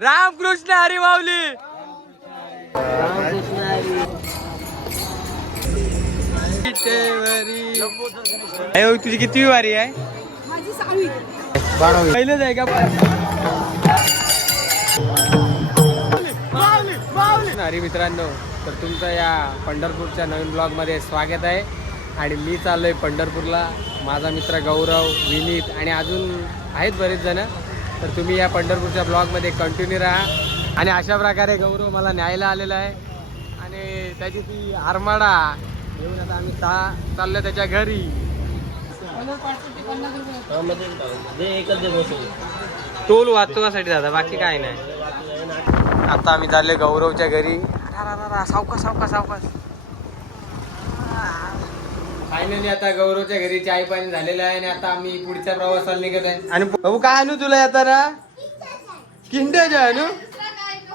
रामकृष्ण हरी माऊली तुझी किती वारी आहे? पहिलेच आहे का? हरी मित्रांनो तर तुमचं या पंढरपूरच्या नवीन ब्लॉगमध्ये स्वागत आहे. आणि मी चाललोय पंढरपूरला. माझा मित्र गौरव विनीत आणि अजून आहेत बरेच जण. तर तुम्ही या पंढरपूरच्या ब्लॉगमध्ये कंटिन्यू राहा. आणि अशा प्रकारे गौरव मला न्यायला आलेला आहे. आणि त्याची ती आरमाडा घेऊन आता आम्ही चा चाललो त्याच्या घरी. टोल वाहतुकासाठी दादा बाकी काय नाही. आता आम्ही चालले गौरवच्या घरी. सावका सावका सावकाश. फायनली आता गौरवच्या घरी चाय पाणी झालेलं आहे आणि आता आम्ही पुढच्या प्रवासाला निघत आहे. आणि भाऊ काय आणू तुला आता ना किंडाच्या आणू?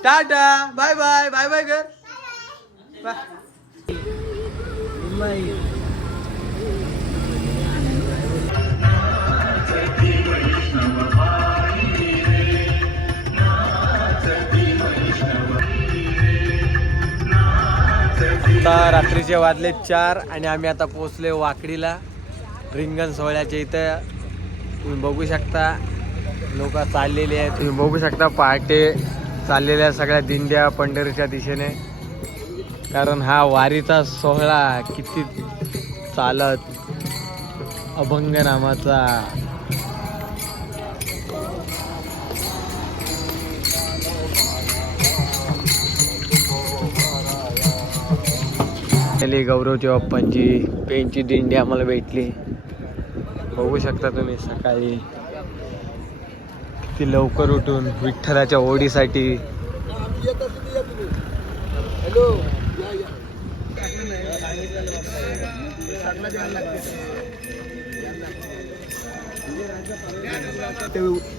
Tata bye bye bye bye कर आता रात्रीचे वाजले चार आणि आम्ही आता पोचले वाकडीला. रिंगण सोहळ्याच्या इथं. तुम्ही बघू शकता लोक चाललेले आहेत. तुम्ही बघू शकता पहाटे चाललेल्या सगळ्या दिंड्या पंढरीच्या दिशेने. कारण हा वारीचा सोहळा किती चालत. अभंग नामाचा गेली गौरवच्या बाप्पांची पेनची दिंडी आम्हाला भेटली. बघू शकता तुम्ही सकाळी किती लवकर उठून विठ्ठलाच्या ओढीसाठी.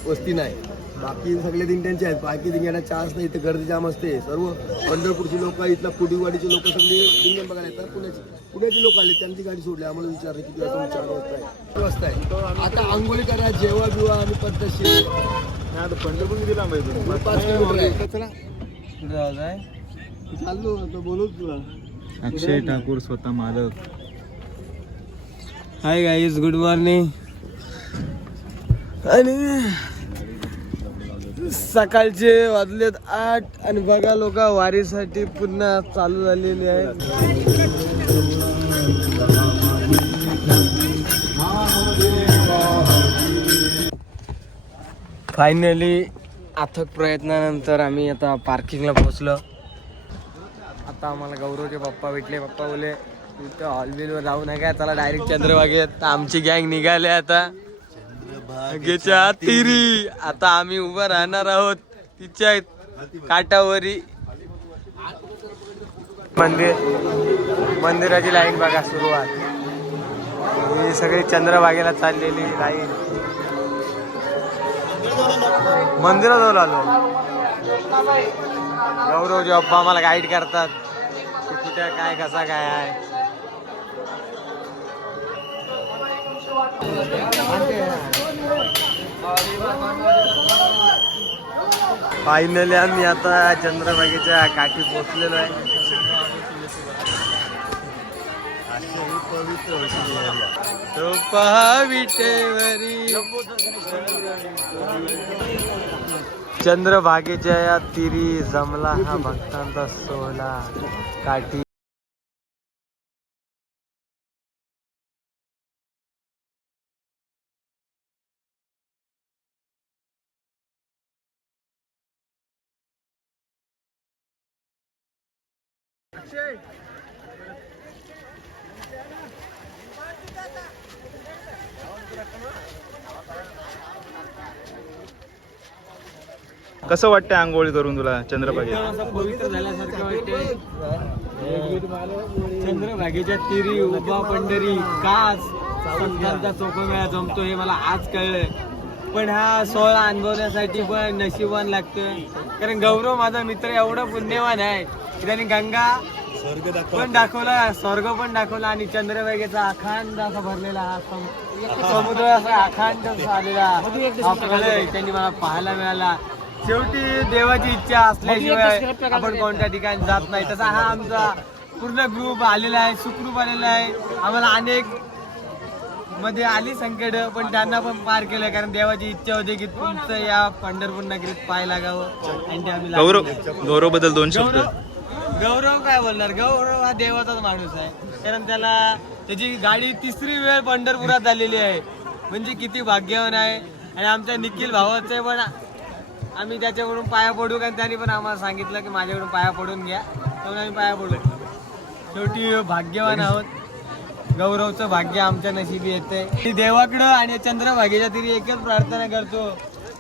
वस्ती नाही. बाकी सगळे दिंड्यांचे आहेत. बाकी दिंड्यांना चान्स नाही. इथे गर्दी जाम असते. सर्व पंढरपूरची लोक इथला कुडीवाडीचे लोक सगळे दिंड्या बघायला येतात. पुण्याची पुण्याची लोक आले त्यांची गाडी सोडली. आम्हाला विचारले किती वाजता चार वाजता आहे. किती वाजता आहे. आता आंघोळी करा जेवा बिवा आणि पद्धतशीर पंढरपूर किती लांब आहे? पाच किलोमीटर आहे. चला. चाललो आता बोलू तुला. अक्षय ठाकूर स्वतः मालक. हाय गाईज गुड मॉर्निंग आणि सकाळचे वाजलेत आठ आणि बघा लोक वारीसाठी पुन्हा चालू झालेली आहे. फायनली अथक प्रयत्नानंतर आम्ही आता पार्किंगला पोचलो आता आम्हाला गौरवचे पप्पा भेटले. पप्पा बोले तिथं हॉलबिलवर जाऊ नका. चला डायरेक्ट चंद्रबागेत तर आमची गँग निघाले आता. भाग्याच्या तिरी आता आम्ही उभं राहणार आहोत तिच्या काठावरी. मंदिर मंदिराची लाईन बघा सुरुवात. ही सगळी चंद्रभागेला चाललेली लाईन. मंदिराजवळ आलो. गौरवजी अप्पा आम्हाला गाईड करतात की कुठे काय कसा काय आहे. फायनली आम्ही आता चंद्रभागेच्या काठी पोचलेलो आहे. तो चंद्रभागेच्या या तिरी जमला हा भक्तांचा सोहळा. काठी कसं वाटतं आंघोळी करून तुला? चंद्रभागेत? असं पवित्र झाल्यासारखं वाटते चंद्रभागेच्या तिरी उभा पंढरी काच संतांचा चोखमेळा जमतो हे मला आज कळलंय. पण हा सोहळा अनुभवण्यासाठी पण नशिबान लागतं कारण गौरव माझा मित्र एवढा पुण्यवान आहे की त्याने गंगा पण दाखवला स्वर्ग पण दाखवला आणि चंद्रभागेचा अखंड असा भरलेला हा सम- समुद्र असा अखंड असा आलेला हा प्रलय त्यांनी मला पाहायला मिळाला. शेवटी देवाची इच्छा असल्याशिवाय आपण कोणत्या ठिकाणी जात नाही. तसा हा आमचा पूर्ण ग्रुप आलेला आहे सुखरूप आलेला आहे. आम्हाला अनेकमध्ये आली संकट पण त्यांना पण पार केलं. कारण देवाची इच्छा होती की तुमचं या पंढरपूर नगरीत पाय लागावं आणि ते आम्ही. गौरव गौरवबद्दल दोन शब्द. गौरव गौरव काय बोलणार? गौरव हा देवाचाच माणूस आहे. कारण त्याला त्याची गाडी तिसरी वेळ पंढरपुरात झालेली आहे. म्हणजे किती भाग्यवान आहे. आणि आमच्या निखिल भावाचं आहे पण आम्ही त्याच्याकडून पाया पडू कारण त्यांनी पण आम्हाला सांगितलं की माझ्याकडून पाया पडून घ्या. म्हणून आम्ही पाया पडू शेवटी भाग्यवान आहोत. गौरवचं भाग्य आमच्या नशिबी येते मी देवाकडं आणि चंद्रभागेच्या तरी एकच प्रार्थना करतो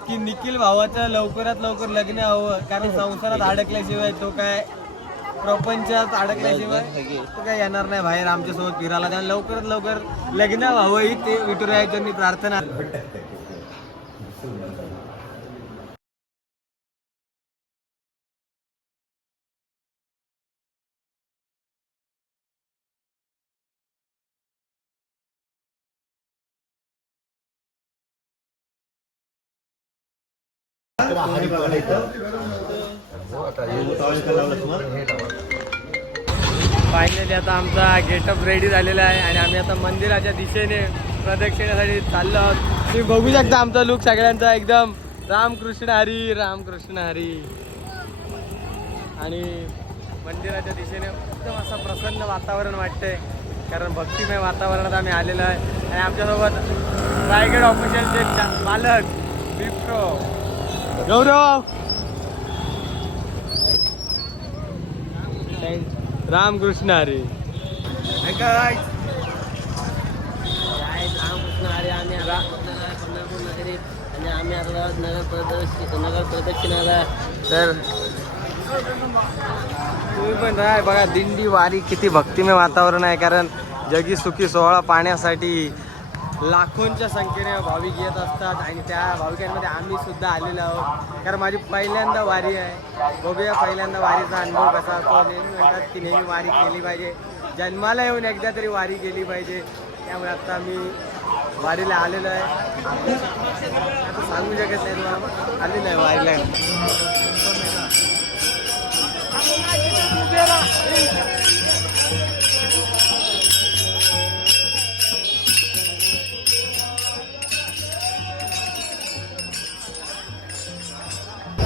की निखिल भावाचं लवकरात लवकर लग्न हवं. कारण संसारात अडकल्याशिवाय तो काय प्रपंचात अडकल्याशिवाय तो काय येणार नाही बाहेर आमच्यासोबत फिरायला. त्यामुळे लवकरात लवकर लग्न व्हावं ही ते विठुरायाच्यांनी प्रार्थना फायनली आता आमचा गेटअप रेडी झालेला आहे आणि आम्ही आता मंदिराच्या दिशेने प्रदक्षिणेसाठी चाललो आहोत. तुम्ही बघू शकता आमचा लुक सगळ्यांचा एकदम. रामकृष्ण हरी रामकृष्ण हरी. आणि मंदिराच्या दिशेने एकदम असं प्रसन्न वातावरण वाटतंय. कारण भक्तिमय वातावरणात आम्ही आलेलो आहे. आणि आमच्यासोबत रायगड ऑफिशियलचे मालक विप्रो. गौरव! रामकृष्ण हरी। रामकृष्ण हरी आम्ही पंढरपूर नगरीत आणि आम्ही आता नगर प्रदक्षिण नगर प्रदक्षिणाला तर तुम्ही पण राहा बघा दिंडी वारी किती भक्तिमय वातावरण आहे कारण जगी सुखी सोहळा पाहण्यासाठी लाखोंच्या संख्येने भाविक येत असतात आणि त्या भाविकांमध्ये आम्ही सुद्धा आलेलो आहोत. कारण माझी पहिल्यांदा वारी आहे. बघूया पहिल्यांदा वारीचा अनुभव कसा असतो. नेहमी म्हणतात की नेहमी वारी केली पाहिजे. जन्माला येऊन एकदा तरी वारी केली पाहिजे. त्यामुळे आता मी वारीला आलेलो आहे. आता सांगू शकत नाही तुम्हाला आलेलो आहे वारीला.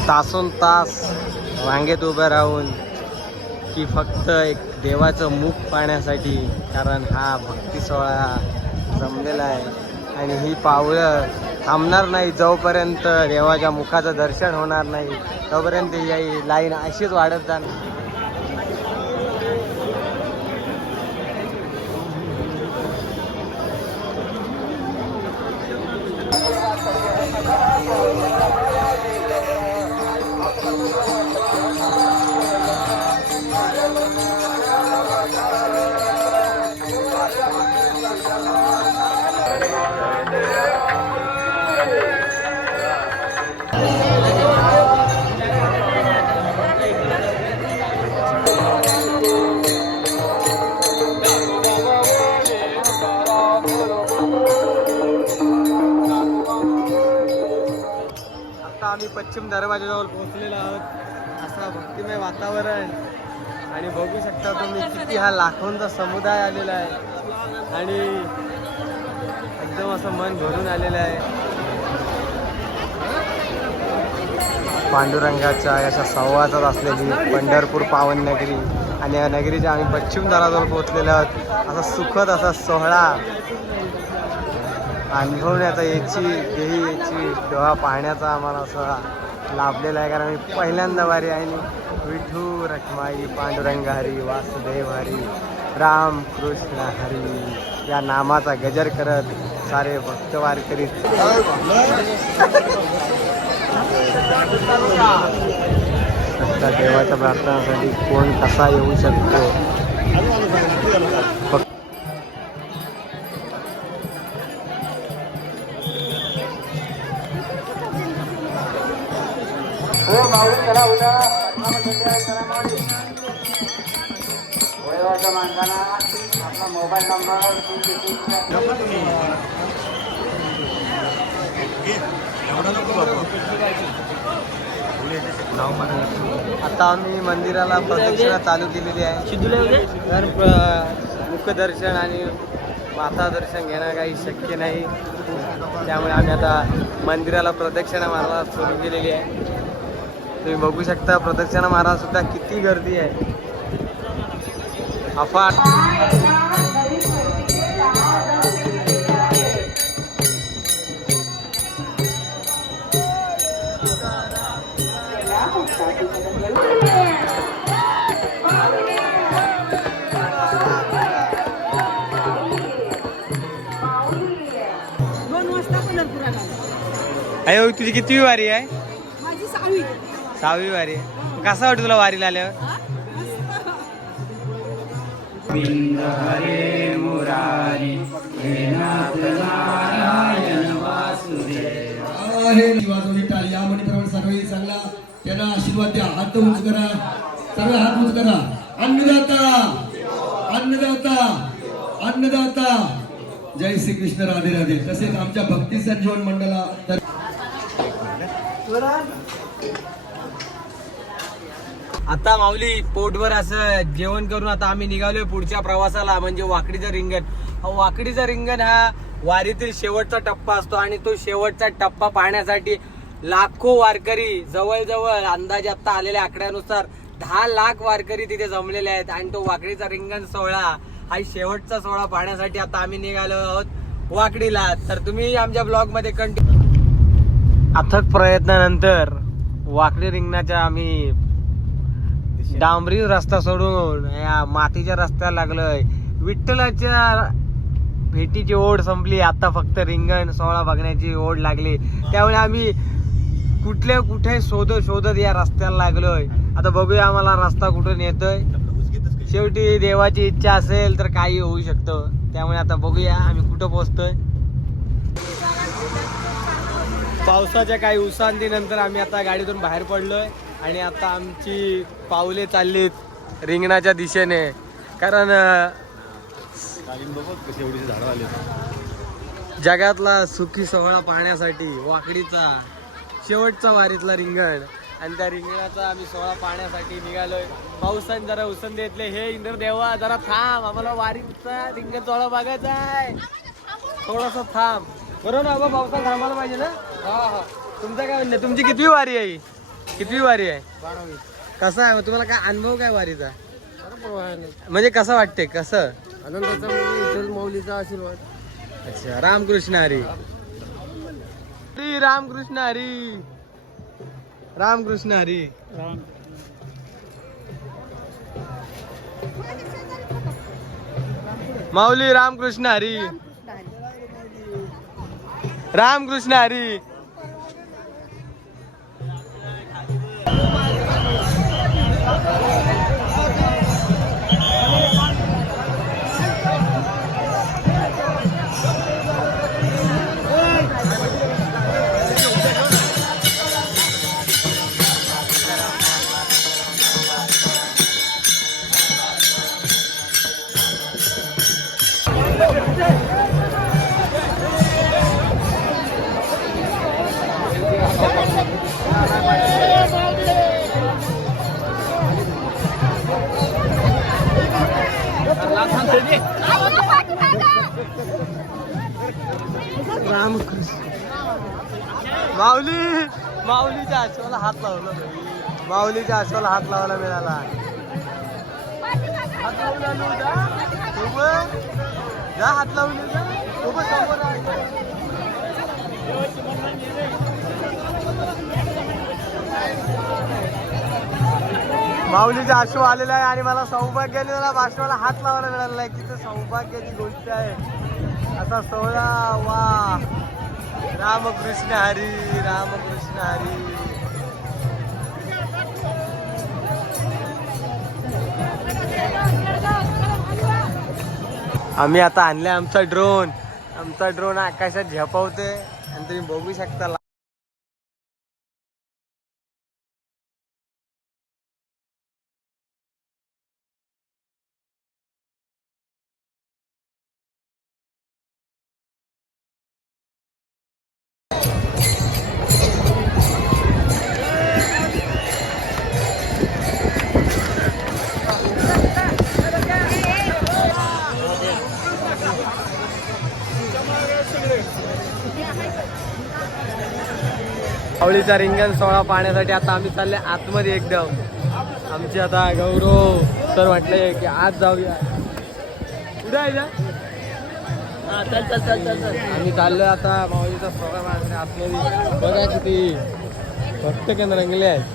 तासोन तास रांगेत उभं राहून की फक्त एक देवाचं मुख पाहण्यासाठी कारण हा भक्ती सोहळा जमलेला आहे. आणि ही पावलं थांबणार नाही जोपर्यंत देवाच्या मुखाचं दर्शन होणार नाही तोपर्यंत ही लाईन अशीच वाढत जाणार. पश्चिम दरवाजाजवळ पोहोचलेलो आहोत. असा भक्तिमय वातावरण. आणि बघू शकता तुम्ही किती हा लाखोंचा समुदाय आलेला आहे. आणि एकदम असं मन भरून आलेलं आहे. पांडुरंगाच्या अशा संवादात असलेली पंढरपूर पावन नगरी आणि या नगरीच्या आम्ही पश्चिम दराजवळ पोहोचलेलो आहोत. असा सुखद असा सोहळा. अनुभवण्याचा याची देही याची डोळा पाहण्याचा आम्हाला असा लाभलेला आहे. कारण मी पहिल्यांदा वारी आहे आणि विठू रखमाई पांडुरंग हरी वासुदेव हरी राम कृष्ण हरी या नामाचा गजर करत सारे भक्त वारकरी. करीत देवाच्या प्रार्थनासाठी कोण कसा येऊ शकतो? आता आम्ही मंदिराला प्रदक्षिणा चालू केलेली आहे. तर मुखदर्शन आणि माता दर्शन घेणं काही शक्य नाही. त्यामुळे आम्ही आता मंदिराला प्रदक्षिणा मारायला सुरू केलेली आहे. तुम्ही बघू शकता प्रदक्षिणा मारायला सुद्धा किती गर्दी आहे. अफाट. अयो तुझी किती वारी आहे? सहावी वारी. आहे कसा वाटतं तुला वारीला आल्यावर? हा? मस्त. या म्हणीप्रमाणे सर्वही चांगला त्यांना आशीर्वाद द्या. हात उंच करा. सर्व हात उंच करा. अन्नदाता! अन्नदाता! अन्नदाता! जय श्री कृष्ण राधे राधे. तसेच आमच्या भक्ती संजीवन मंडळा तर आता माऊली पोटभर असं जेवण करून आता आम्ही निघालोय पुढच्या प्रवासाला म्हणजे वाकडीचं रिंगण. वाकडीचं रिंगण हा वारीतील शेवटचा टप्पा असतो आणि तो शेवटचा टप्पा पाहण्यासाठी लाखो वारकरी जवळजवळ अंदाजे आता आलेल्या आकड्यानुसार दहा लाख वारकरी तिथे जमलेले आहेत आणि तो वाकडीचा रिंगण सोहळा हा शेवटचा सोहळा पाहण्यासाठी आता आम्ही निघालो आहोत वाकडीला. तर तुम्ही आमच्या ब्लॉगमध्ये कंटिन्यू अथक प्रयत्नानंतर वाकडी रिंगणाच्या आम्ही डांबरी रस्ता सोडून या मातीच्या रस्त्याला लागलोय. विठ्ठलाच्या भेटीची ओढ संपली. आता फक्त रिंगण सोहळा बघण्याची ओढ लागली. त्यामुळे आम्ही कुठल्या कुठे शोधत शोधत या रस्त्याला लागलोय. आता बघूया आम्हाला रस्ता कुठून येतोय. शेवटी देवाची इच्छा असेल तर काही होऊ शकतं. त्यामुळे आता बघूया आम्ही कुठं पोहोचतोय. पावसाच्या काही उसंतीनंतर आम्ही आता गाडीतून बाहेर पडलोय. आणि आता आमची पावले चाललीत रिंगणाच्या दिशेने. कारण जगातला सुखी सोहळा पाहण्यासाठी वाकडीचा शेवटचा वारीतला रिंगण. आणि त्या रिंगणाचा आम्ही सोहळा पाहण्यासाठी निघालोय. पावसाने जरा उसंत घेतले हे इंद्र देवा जरा थांब. आम्हाला वारीचा रिंगण सोहळा बघायचा आहे. थोडस थांब. बरोबर बाबा पावसात थांबायला पाहिजे ना? हा हा. तुमचं काय म्हणणं? तुमची कितवी वारी आहे? किती वारी आहे? कसं आहे? मग तुम्हाला काय अनुभव काय वारीचा? म्हणजे कसं वाटते कसं? आनंदाचा म्हणजे मौलीचा आशीर्वाद अच्छा रामकृष्ण हरी. हरी रामकृष्ण हरी. रामकृष्ण हरी. माऊली रामकृष्ण हरी. रामकृष्ण हरी. रामकृष्ण माऊली माऊलीच्या आश्वाला हात लावला माऊलीच्या आश्वाला हात लावायला मिळाला हात लावून जा. हात लावून जा. माऊलीचा आशू आलेला आहे आणि मला सौभाग्याने मला भाषणाला हात लावायला मिळालेला आहे. किती सौभाग्याची गोष्ट आहे. असा सोहळा वा. रामकृष्ण हरी रामकृष्ण हरी. आम्ही आता आणले आमचा ड्रोन आमचा ड्रोन आकाशात झेपावते आणि तुम्ही बघू शकता माऊलीचा रिंगण सोहळा पाहण्यासाठी आता आम्ही चालले आतमध्ये एकदम. आमचे आता गौरव सर म्हटले की आज जाऊया. कुठे आहे चल चल चल चल चल. आम्ही चाललो आता माऊलीचा सोहळा पाहण्यासाठी आतमध्ये. बघा किती भक्त केंद्र रंगले आहेत.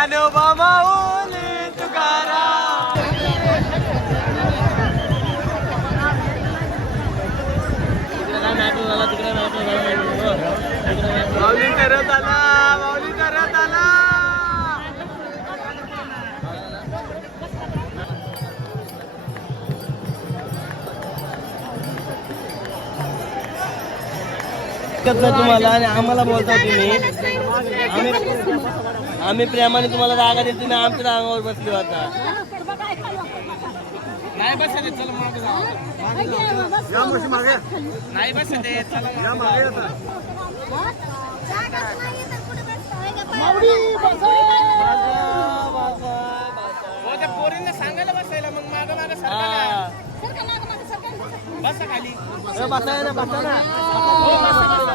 ज्ञानोबा माऊली तुकाराम. माऊली करत आला माऊली करत आला. तुम्हाला आणि आम्हाला बोलता तुम्ही. आम्ही आम्ही प्रेमाने तुम्हाला जागा देतो तुम्ही आमच्या अंगावर बसले होता. नाही बस चल मागे नाही बस या मागे आता. हो त्या पोरींना सांगायला बसायला मग मागं मागं सरका ना. बसा. खाली. बसा ना बसा ना. हो, बसा, बसा.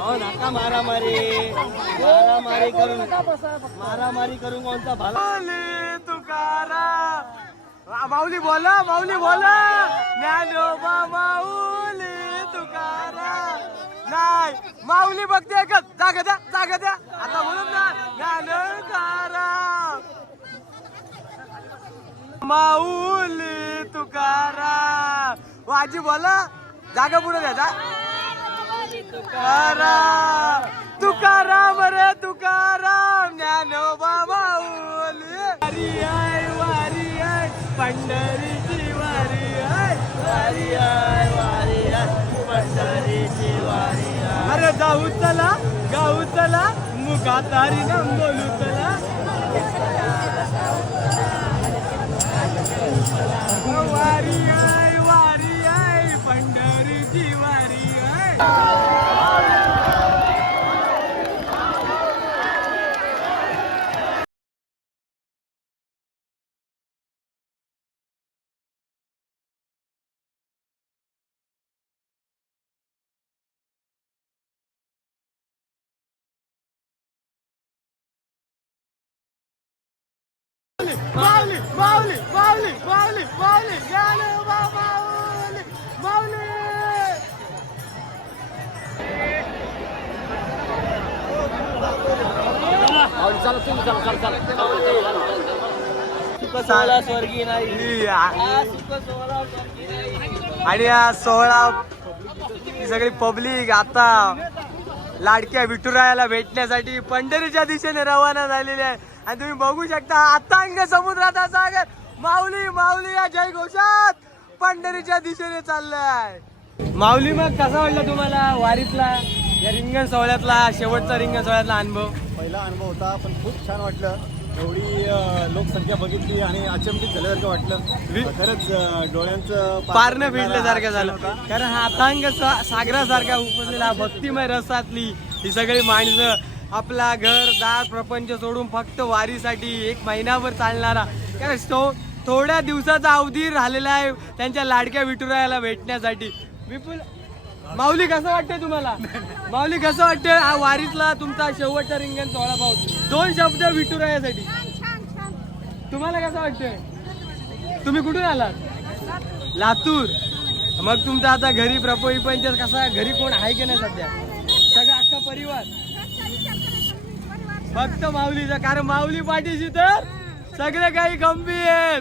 अहो नका मारामारी. मारामारी करून मारामारी करून कोणता भाला तुकारा. माऊली बोला माऊली बोला. ज्ञानोबा माऊली तुकारा. नाही माऊली बघते का जागा द्या जागा द्या. आता म्हणून ना ज्ञानकाराम माऊली तुकारा. वाजी बोला. जागा पुढे द्या जा. तुकाराम तुकाराम रे तुकाराम ज्ञानोबा माऊली वारी आय वारी आय पंढरीची वारी आय वारी आय वारी आय पंढरीची वारी आय. अरे जाऊ चला गाऊ चला मुखात हरी नाम बोलू चला. वारी आय वारी आय पंढरीची वारी आय. सुख सोहळा स्वर्गीय नाही हा सुख सोहळा स्वर्गीय नाही आणि हा सोहळा ही सगळी पब्लिक आता लाडक्या विठुरायाला भेटण्यासाठी पंढरीच्या दिशेने रवाना झालेली आहे. आणि तुम्ही बघू शकता अथांग समुद्राचा सागर. माऊली माऊली या जय घोषात पंढरीच्या दिशेने चाललाय. माऊली मग कसा वाटला तुम्हाला वारीतला? या रिंगण सोहळ्यातला शेवटचा रिंगण सोहळ्यातला अनुभव. पहिला अनुभव होता पण खूप छान वाटलं. एवढी अ, लोकसंख्या बघितली आणि अचंबित झाल्यासारखं वाटलं. खरंच अ, डोळ्यांचं पारणं भिडल्यासारखं झालं. कारण हा अथांग सा- सागरासारखा उपसलेला हा भक्तिमय रसातली ही सगळी माणसं आपला घर दार प्रपंच सोडून फक्त वारीसाठी एक महिनाभर चालणारा. कारण तो थोड्या दिवसाचा अवधी राहिलेला आहे त्यांच्या लाडक्या विठुरायाला भेटण्यासाठी. विपुल माऊली कसं वाटतंय तुम्हाला? माऊली कसं वाटतंय? हा वारीतला तुमचा शेवटचा रिंगण सोहळा पाहून दोन शब्द विठुरायासाठी. तुम्हाला कसं वाटतंय? तुम्ही कुठून आलात? लातूर. मग तुमचा आता घरी प्रपोई पंचायत कसा घरी कोण आहे की नाही सध्या? सगळा अख्खा परिवार. फक्त माऊलीचा कारण माऊली पाठीशी तर सगळे काही गंभीर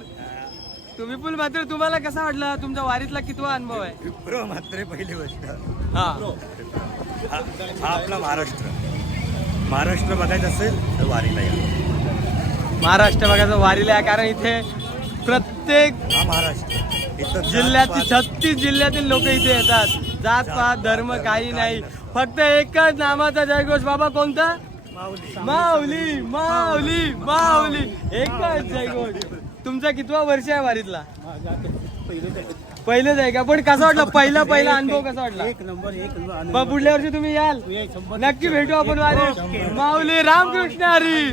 तुम्ही पण मात्र तुम्हाला कसा वाटला? तुमच्या वारीतला कितवा अनुभव आहे? विप्रो मात्र पहिली गोष्ट. हा. हा हा आपला महाराष्ट्र. महाराष्ट्र बघायचं असेल तर वारीला या. महाराष्ट्र बघायचं वारीला आहे कारण इथे प्रत्येक हा महाराष्ट्र. इथं जिल्ह्यातील जात-पात, छत्तीस जिल्ह्यातील लोक इथे येतात. जात पात धर्म काही नाही. फक्त एकच नामाचा जयघोष. बाबा कोणता? माऊली माऊली माऊली. एकच जयघोष. तुमचा कितवा वर्ष आहे वारीतला? पहिलेच आहे. का? पण कसा वाटला? पहिला पहिला अनुभव कसा वाटला? एक नंबर एक नंबर. मग पुढल्या वर्षी तुम्ही याल? नक्की भेटू आपण वारी माऊली रामकृष्ण हरी.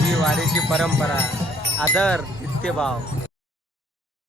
ही वारीची परंपरा आदर इतके भाव